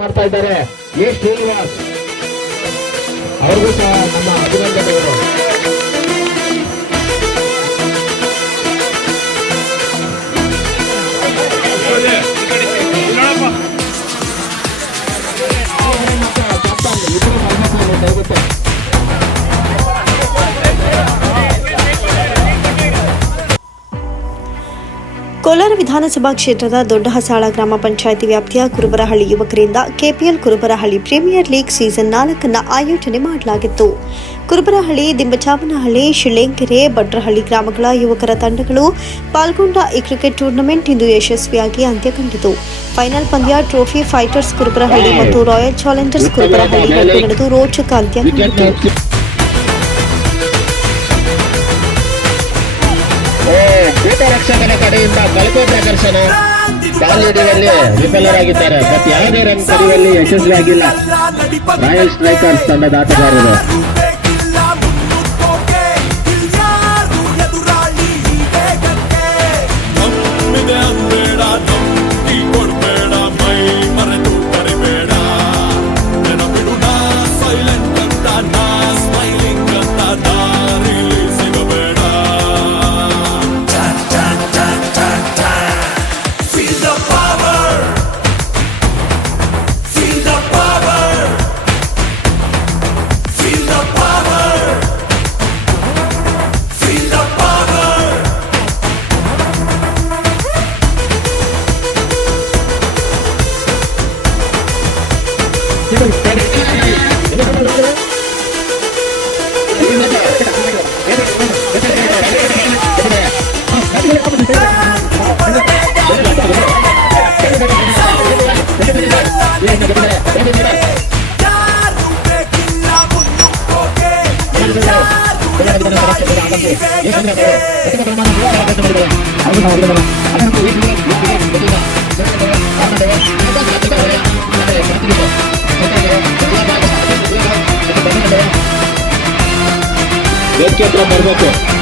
ಮಾಡ್ತಾ ಇದ್ದಾರೆ. ಎ ಶ್ರೀನಿವಾಸ್ ಅವ್ರಿಗೂ ಸಹ ನಮ್ಮ ಅಭಿನಂದನೆಗಳು. ವಿಧಾನಸಭಾ ಕ್ಷೇತ್ರದ ದೊಡ್ಡಹಸಾಳ ಗ್ರಾಮ ಪಂಚಾಯಿತಿ ವ್ಯಾಪ್ತಿಯ Kurubarahalli ಯುವಕರಿಂದ KPL Kurubarahalli premier league season ನಾಲ್ಕನ್ನು ಆಯೋಜನೆ ಮಾಡಲಾಗಿತ್ತು. ಕುರುಬರಹಳ್ಳಿ ದಿಂಬಚಾವನಹಳ್ಳಿ ಶಿಳ್ಳೆಂಕೆರೆ, ಭಟ್ರಹಳ್ಳಿ ಗ್ರಾಮಗಳ ಯುವಕರ ತಂಡಗಳು ಪಾಲ್ಗೊಂಡ ಈ ಕ್ರಿಕೆಟ್ ಟೂರ್ನಮೆಂಟ್ ಇಂದು ಯಶಸ್ವಿಯಾಗಿ ಅಂತ್ಯ ಕಂಡಿತು ಫೈನಲ್ ಪಂದ್ಯ ಟ್ರೋಫಿ ಫೈಟರ್ಸ್ ಕುರುಬರಹಳ್ಳಿ ಮತ್ತು ರಾಯಲ್ ಚಾಲೆಂಜರ್ಸ್ ಕುರುಬರಹಳ್ಳಿ ನಡುವೆ ನಡೆದು ರೋಚಕ ಅಂತ್ಯ ಕಂಡಿತು. ಕೀಟ ರಕ್ಷಕನ ಕಡೆಯಿಂದ ಕಲಿಕೆ ಪ್ರದರ್ಶನ. ಕಾಲಿಡಿಯಲ್ಲಿ ವಿಫಲರಾಗಿದ್ದಾರೆ ಬಟ್ ಯಾವುದೇ ರನ್ ಕರೆಯುವಲ್ಲಿ ಯಶಸ್ವಿಯಾಗಿಲ್ಲ. ರಾಯಲ್ ಸ್ಟ್ರೈಕರ್ಸ್ ತಂಡದ ಆಟಗಾರರು. Let's get the Morocco.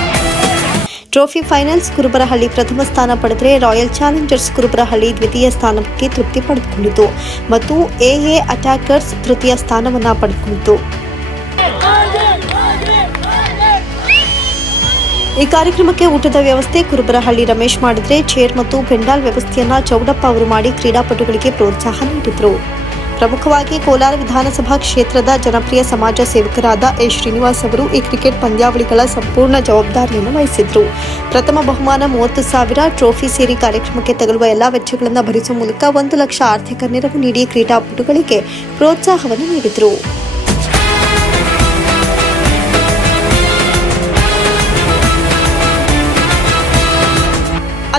Trophy finals Kurubarahalli ಪ್ರಥಮ ಸ್ಥಾನ ಪಡೆದರೆ ರಾಯಲ್ ಚಾಲೆಂಜರ್ಸ್ ಕುರುಬರಹಳ್ಳಿ ದ್ವಿತೀಯ ಸ್ಥಾನಕ್ಕೆ ತೃಪ್ತಿ ಪಡೆದುಕೊಂಡಿತು ಮತ್ತು ಎಎ ಅಟ್ಯಾಕರ್ಸ್ ತೃತೀಯ ಸ್ಥಾನವನ್ನು ಪಡೆದುಕೊಂಡಿತು. ಈ ಕಾರ್ಯಕ್ರಮಕ್ಕೆ ಊಟದ ವ್ಯವಸ್ಥೆ ಕುರುಬರಹಳ್ಳಿ ರಮೇಶ್ ಮಾಡಿದ್ರೆ ಚೇರ್ ಮತ್ತು ಪೆಂಡಾಲ್ ವ್ಯವಸ್ಥೆಯನ್ನ ಚೌಡಪ್ಪ ಅವರು ಮಾಡಿ ಕ್ರೀಡಾಪಟುಗಳಿಗೆ ಪ್ರೋತ್ಸಾಹ ನೀಡಿದರು. ಪ್ರಮುಖವಾಗಿ ಕೋಲಾರ ವಿಧಾನಸಭಾ ಕ್ಷೇತ್ರದ ಜನಪ್ರಿಯ ಸಮಾಜ ಸೇವಕರಾದ ಎ. ಶ್ರೀನಿವಾಸ್ ಅವರು ಈ ಕ್ರಿಕೆಟ್ ಪಂದ್ಯಾವಳಿಗಳ ಸಂಪೂರ್ಣ ಜವಾಬ್ದಾರಿಯನ್ನು ವಹಿಸಿದ್ರು. ಪ್ರಥಮ ಬಹುಮಾನ ಮೂವತ್ತು ಸಾವಿರ ಟ್ರೋಫಿ ಸೇರಿ ಕಾರ್ಯಕ್ರಮಕ್ಕೆ ತಗಲುವ ಎಲ್ಲಾ ವೆಚ್ಚಗಳನ್ನು ಭರಿಸುವ ಮೂಲಕ ಒಂದು ಲಕ್ಷ ಆರ್ಥಿಕ ನೆರವು ನೀಡಿ ಕ್ರೀಡಾಪಟುಗಳಿಗೆ ಪ್ರೋತ್ಸಾಹವನ್ನು ನೀಡಿದರು.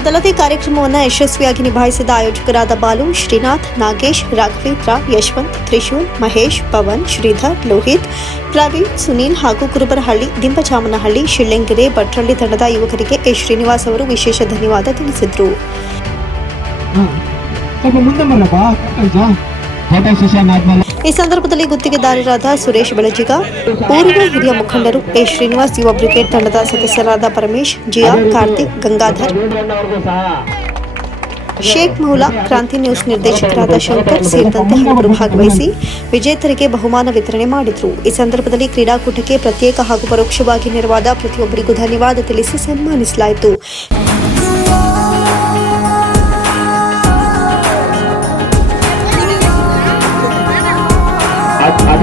ಅದಲ್ಲದೆ ಕಾರ್ಯಕ್ರಮವನ್ನು ಯಶಸ್ವಿಯಾಗಿ ನಿಭಾಯಿಸಿದ ಆಯೋಜಕರಾದ ಬಾಲು, ಶ್ರೀನಾಥ್, ನಾಗೇಶ್, ರಾಘವೇಂದ್ರ, ಯಶವಂತ್, ತ್ರಿಶೂಲ್, ಮಹೇಶ್, ಪವನ್, ಶ್ರೀಧರ್, ಲೋಹಿತ್, ಪ್ರವೀಣ್, ಸುನೀಲ್ ಹಾಗೂ ಕುರುಬರಹಳ್ಳಿ ದಿಂಬಚಾಮನಹಳ್ಳಿ, ಶಿಳ್ಳೆಂಗೆರೆ, ಭಟ್ರಳ್ಳಿ ತಂಡದ ಯುವಕರಿಗೆ ಎಸ್ ಶ್ರೀನಿವಾಸ್ ಅವರು ವಿಶೇಷ ಧನ್ಯವಾದ ತಿಳಿಸಿದರು. ಸೆಷನ್ ಈ ಸಂದರ್ಭದಲ್ಲಿ ಗುತ್ತಿಗೆದಾರರಾದ ಸುರೇಶ್ ಬೆಳಜಿಗ, ಊರಿನ ಹಿರಿಯ ಮುಖಂಡರು ಎ. ಶ್ರೀನಿವಾಸ್ ಯುವ ಬ್ರಿಗೇಡ್ ತಂಡದ ಸದಸ್ಯರಾದ ಪರಮೇಶ್, ಜಿಯಾ, ಕಾರ್ತಿಕ್, ಗಂಗಾಧರ್. ಶೇಖ್ ಮೌಲಾ, ಕ್ರಾಂತಿ ನ್ಯೂಸ್ ನಿರ್ದೇಶಕರಾದ ಶಂಕರ್ ಸೇರಿದಂತೆ ಹಲವರು ಭಾಗವಹಿಸಿ ವಿಜೇತರಿಗೆ ಬಹುಮಾನ ವಿತರಣೆ ಮಾಡಿದರು. ಈ ಸಂದರ್ಭದಲ್ಲಿ ಕ್ರೀಡಾಕೂಟಕ್ಕೆ ಪ್ರತ್ಯೇಕ ಹಾಗೂ ಪರೋಕ್ಷವಾಗಿ ನೆರವಾದ ಪ್ರತಿಯೊಬ್ಬರಿಗೂ ಧನ್ಯವಾದ ತಿಳಿಸಿ ಸನ್ಮಾನಿಸಲಾಯಿತು.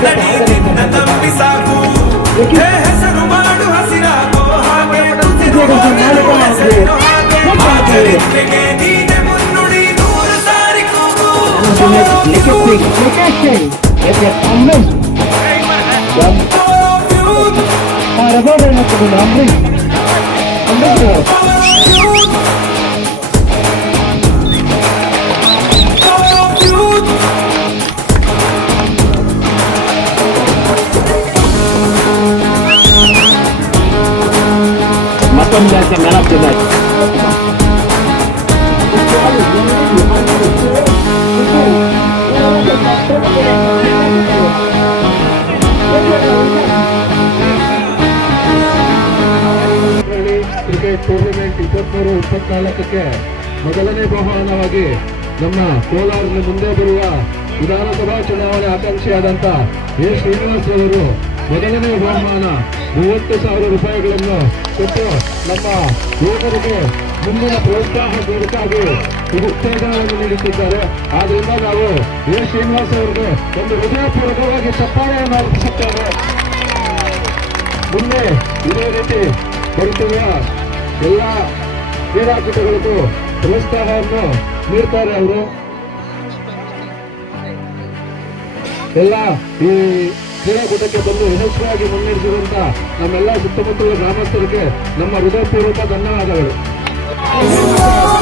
ನೀನೆ ಕನ್ನಡಿ ನಿನ್ನ ನಂಬಿ ಸಾಕು ಹೇ, ಹೆಸರು ಮಾಡು ಹಸಿರಾಗೋ ಹಾಗೆ ತುಸಿರು ನಿಲ್ಲುವ ಹೆಸರಿನ ಹಾಗೆ ಆ ಚರಿತ್ರೆಗೆ ನೀನೆ ಮುನ್ನುಡಿ ನೂರು ಸಾರಿ ಕೂಗು Amrin. One Cricket tournament ಇಪ್ಪತ್ಮೂರು, ಇಪ್ಪತ್ನಾಲ್ಕಕ್ಕೆ ಮೊದಲನೇ ಬಹುಮಾನವಾಗಿ ನಮ್ಮ ಕೋಲಾರದ ಮುಂದೆ ಬರುವ ವಿಧಾನಸಭಾ ಚುನಾವಣೆ ಆಕಾಂಕ್ಷಿಯಾದಂತ ಎ. ಶ್ರೀನಿವಾಸ್ ಅವರು ಮೊದಲನೇ ಬಹುಮಾನ ಮೂವತ್ತು ಸಾವಿರ ರೂಪಾಯಿಗಳನ್ನು ಕೊಟ್ಟು ನಮ್ಮ ಯುವಕರಿಗೆ ಮುಂದಿನ ಪ್ರೋತ್ಸಾಹ ನೀಡಕ್ಕಾಗಿ ಇದು ಉತ್ತೇಜನವನ್ನು ನೀಡುತ್ತಿದ್ದಾರೆ. ಆದ್ರಿಂದ ನಾವು ಎ ಶ್ರೀನಿವಾಸ ಅವರಿಗೆ ಒಂದು ವಿಜಯಪೂರ್ವಕವಾಗಿ ಚಪ್ಪಾಳೆಯನ್ನು ಅರ್ಪಿಸುತ್ತೇವೆ ಮುಂದೆ ಇದೇ ರೀತಿ ಬರುತ್ತಿರುವ ಎಲ್ಲ ಕ್ರೀಡಾಕೂಟಗಳಿಗೂ ಪ್ರೋತ್ಸಾಹವನ್ನು ನೀಡ್ತಾರೆ ಅವರು. ಎಲ್ಲ ಈ ಕ್ರೀಡಾಕೂಟಕ್ಕೆ ಬಂದು ಯಶಸ್ವಿಯಾಗಿ ಮುನ್ನಡೆಸಿರುವಂತ ನಮ್ಮೆಲ್ಲ ಸುತ್ತಮುತ್ತಲ ಗ್ರಾಮಸ್ಥರಿಗೆ ನಮ್ಮ ಹೃದಯಪೂರ್ವಕ ಧನ್ಯವಾದಗಳು. ಅವರಿಗೂ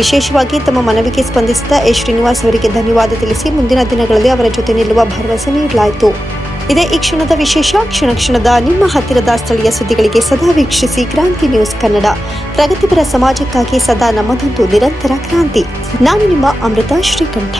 ವಿಶೇಷವಾಗಿ ತಮ್ಮ ಮನವಿಗೆ ಸ್ಪಂದಿಸಿದ ಎ. ಶ್ರೀನಿವಾಸ್ ಅವರಿಗೆ ಧನ್ಯವಾದ ತಿಳಿಸಿ ಮುಂದಿನ ದಿನಗಳಲ್ಲಿ ಅವರ ಜೊತೆ ನಿಲ್ಲುವ ಭರವಸೆ ನೀಡಲಾಯಿತು. ಇದೇ ಈ ಕ್ಷಣದ ವಿಶೇಷ, ಕ್ಷಣ ಕ್ಷಣದ ನಿಮ್ಮ ಹತ್ತಿರದ ಸ್ಥಳೀಯ ಸುದ್ದಿಗಳಿಗೆ ಸದಾ ವೀಕ್ಷಿಸಿ ಕ್ರಾಂತಿ ನ್ಯೂಸ್ ಕನ್ನಡ. ಪ್ರಗತಿಪರ ಸಮಾಜಕ್ಕಾಗಿ ಸದಾ ನಮ್ಮದೊಂದು ನಿರಂತರ ಕ್ರಾಂತಿ. ನಾನು ನಿಮ್ಮ ಅಮೃತ ಶ್ರೀಕಂಠ.